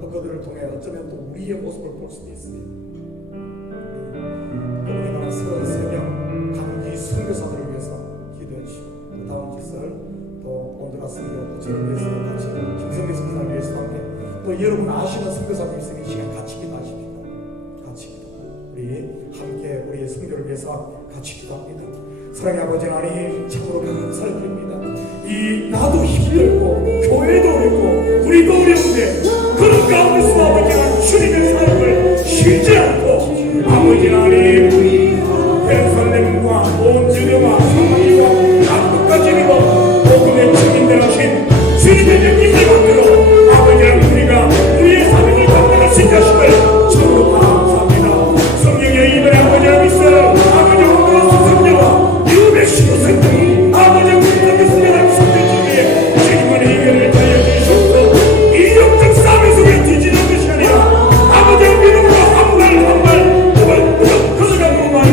또 그들을 통해 어쩌면 또 우리의 모습을 볼 수도 있습니다. 이번에 가는 33명 감기 선교사들을 위해서 기도해 주시고, 그 다음 짓을 또 온두라스 선교, 또 저를 위해서 같이 김성기 선교사를 위해서 함께, 또 여러분 아시는 선교사님 있으면 이 시간 같이 기도하십시오. 같이 기도. 우리 함께 우리의 선교를 위해서 같이 기도합니다. 사랑의 아버지 하나님, 참으로 감사를 드립니다. 이 나도 힘들고 교회도 어렵고 우리도 어려운데 그런 가운데서 아버지 하나님 주님의 사역을 쉬지 않고 아버지 하나님 예루살렘과 온 주님과 사마리아와 남북까지 이르고 복음의 증인들 하신 주님의 영광을 받들어 아버지 하나님 우리가 우리의 삶을 감당할 수 있는 것을 참으로 감사합니다. 성령의 이번에 아버지 하나님 있어요. 아버지 하나님 성령과 뉴멕시코 성령이 아버지 하나님 성령을 선택주기에 주님만의 이별을 달려주시옵소서. 이 영적 싸움 속에 뒤지는 것이 아니라 아버지 하나님 믿음으로 한 발 한 발 두 발 걸어가는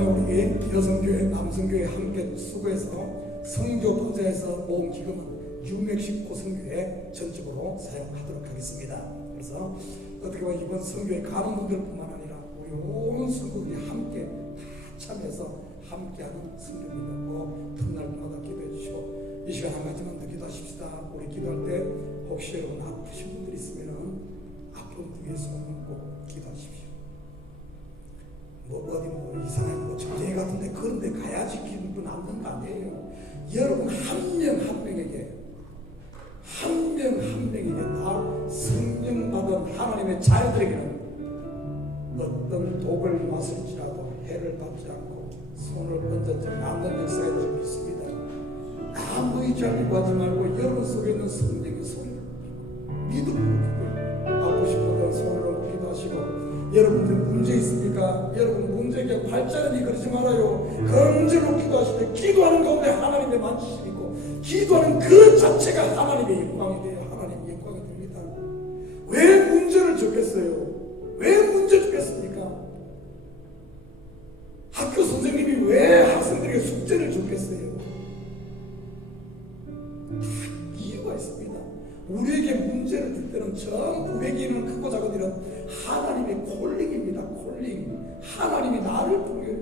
지난번에 우리 여성교회, 남성교회 함께 수고해서 성교 분자에서 모은 기금은 유멕시코 성교에 전적으로 사용하도록 하겠습니다. 그래서 어떻게 보면 이번 성교에 가는 분들뿐만 아니라 우리 온 성도들이 함께 다 참여해서 함께하는 성교입니다. 꼭 틈날마다 기도해 주시고 이 시간 한 가지만 더 기도하십시다. 우리 기도할 때 혹시 여러분 아프신 분들 있으면 아픈 분 위해서 꼭 기도하십시오. 뭐 어디 뭐 이상한 뭐 전쟁 같은데 그런데 가야지 기도는 안 되는 거 아니에요. 여러분 한 명 한 명에게 다 성령 받은 하나님의 자녀들에게는 어떤 독을 마실지라도 해를 받지 않고 손을 얹어지 않는 역사에 들 믿습니다. 아무리 잘리고 하지 말고 여러분 속에 있는 성령의 소리를 믿음으로 아프신 분들은 손을 얹고 기도하시고 여러분들 문제 있습니까? 여러분 문제가 발전이 그러지 말아요. 문제로 기도하실 때 기도하는 가운데 하나님의 만지심이 있고 기도하는 그 자체가 하나님의 영광이 돼요. 하나님의 영광이 됩니다. 왜 문제를 줬겠어요? 왜 문제 줬겠습니까? 학교 선생님이 왜 학생들에게 숙제를 줬겠어요? 이유가 있습니다. 우리에게 문제를 줄 때는 전부 우리에게는 크고 작은 일은 하나님의 콜링입니다. 콜링. 하나님이 나를 부르요.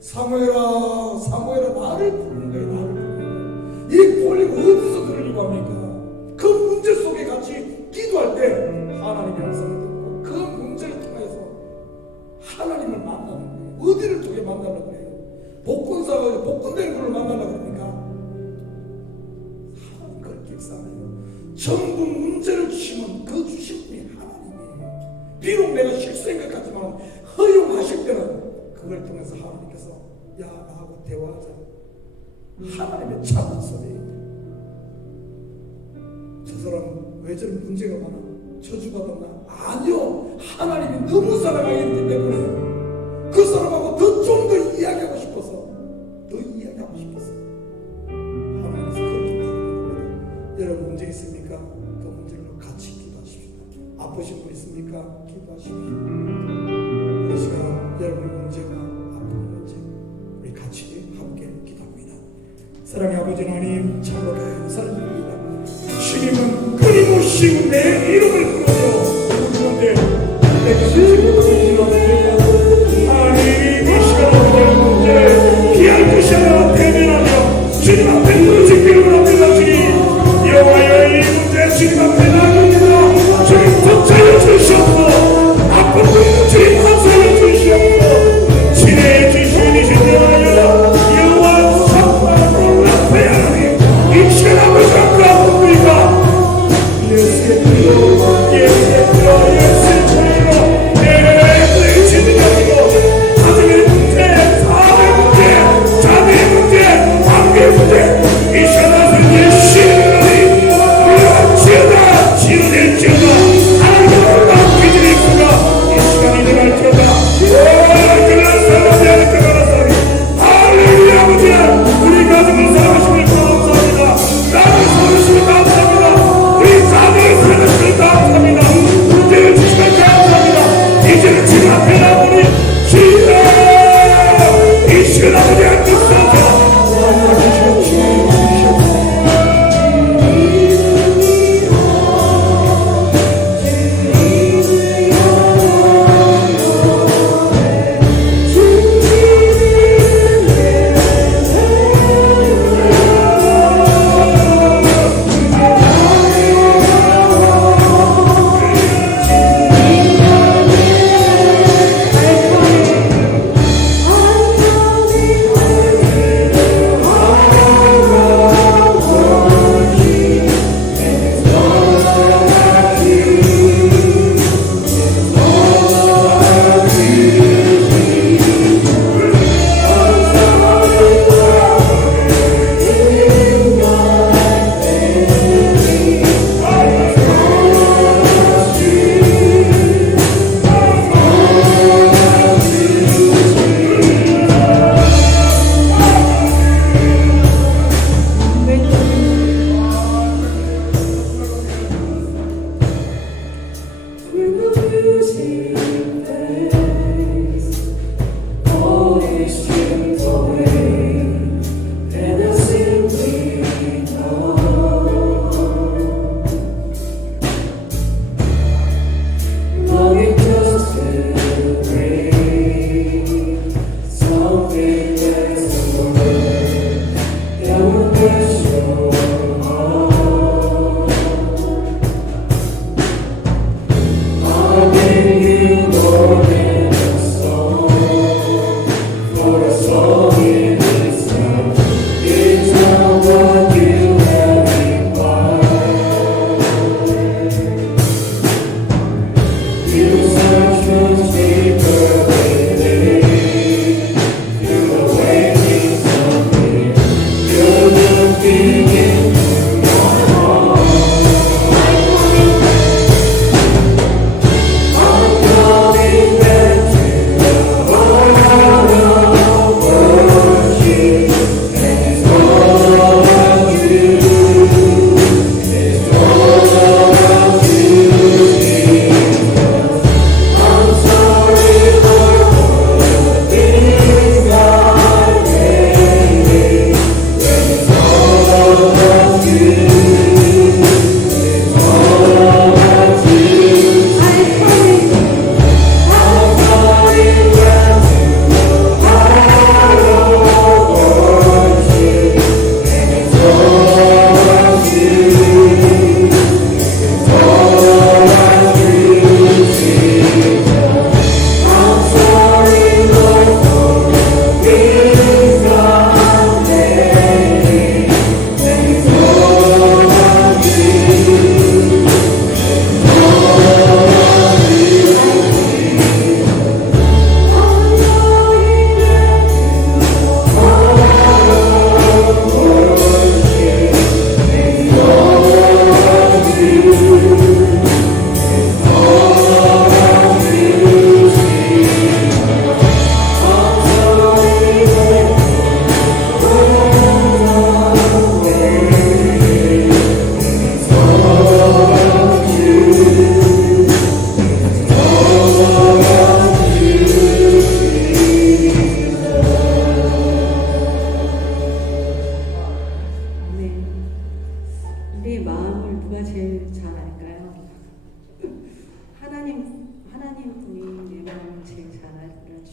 사무엘아 나를 부르는 거예요. 나를 부르는 거예요. 이 콜링 어디서 들으려고 합니까? 그 문제 속에 같이 기도할 때 하나님의 음성을 듣고 그 문제를 통해서 하나님을 만나는 거예요. 어디를 통해 만나려고 그래요? 복권사가 복권되는 걸로 만나려고 합니까? 하나님 그렇게 역사하네요. 전부 문제를 주시면 그 주신 분이 하나님이에요. 비록 내가 실수인 것 같지만 허용하실 때는 그걸 통해서 하나님께서 야 나하고 대화하자. 하나님의 참은 소리. 저 사람은 왜 저런 문제가 많아? 저주받았나? 아니요. 하나님이 너무 사랑하기 때문에 그 사람하고 좀 더 이야기하고 싶어서 하나님께서 그렇게 부르는 겁니다. 여러분 문제 있습니까? 그 문제로 같이 기도하십시오. 아프신 분 있습니까? 기도하십시오. 이 시간 여러분의 문제와 아픈 문제 우리 같이 함께 기도합니다. 사랑의 아버지 하나님 참으로 감사드립니다. 주님은 끊임없이 내 이름을 부르며 부르는데 내게 주지 못하는 이런 하나님 이 시간 아버지의 문제를 피할 것이 아니라 대면하며 주님 앞에 무릎짓기를 원합니다. 주님 여호와여 이 문제 주님 앞에 나갑니다. 주님 붙잡아 주시옵소서. 아픈 분 주님 감사해 주시옵소서. 지혜해 주시니 주님 여호와 삼바로 라페 하나님 이 시간 아버지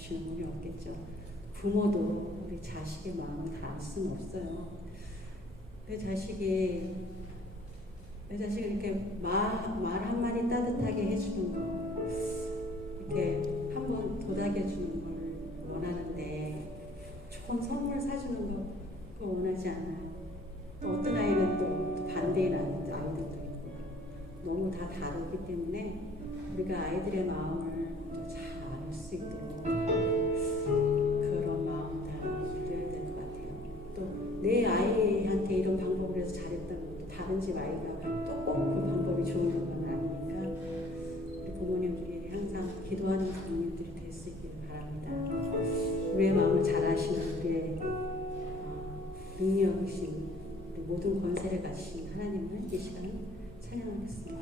알아주시는 분이 없겠죠. 부모도 우리 자식의 마음을 다 알 수는 없어요. 내 자식이 이렇게 말 한마디 따뜻하게 해주는 거, 이렇게 한번 도닥여주는 걸 원하는데 좋은 선물 사주는 거 그거 원하지 않아요. 또 어떤 아이는 또 반대인 아이들도 있고 너무 다 다르기 때문에 우리가 아이들의 마음을 잘 알 수 있도록 그런 마음 다 드려야 될 것 같아요. 또 내 아이한테 이런 방법을 해서 잘했다고 또 다른 집 아이가 또 꼭 그 방법이 좋은 건 아니니까 우리 부모님 중에 항상 기도하는 부모님들이 될 수 있기를 바랍니다. 우리의 마음을 잘 아시는 우리의 능력이신 모든 권세를 가지신 하나님을 이 시간 찬양하겠습니다.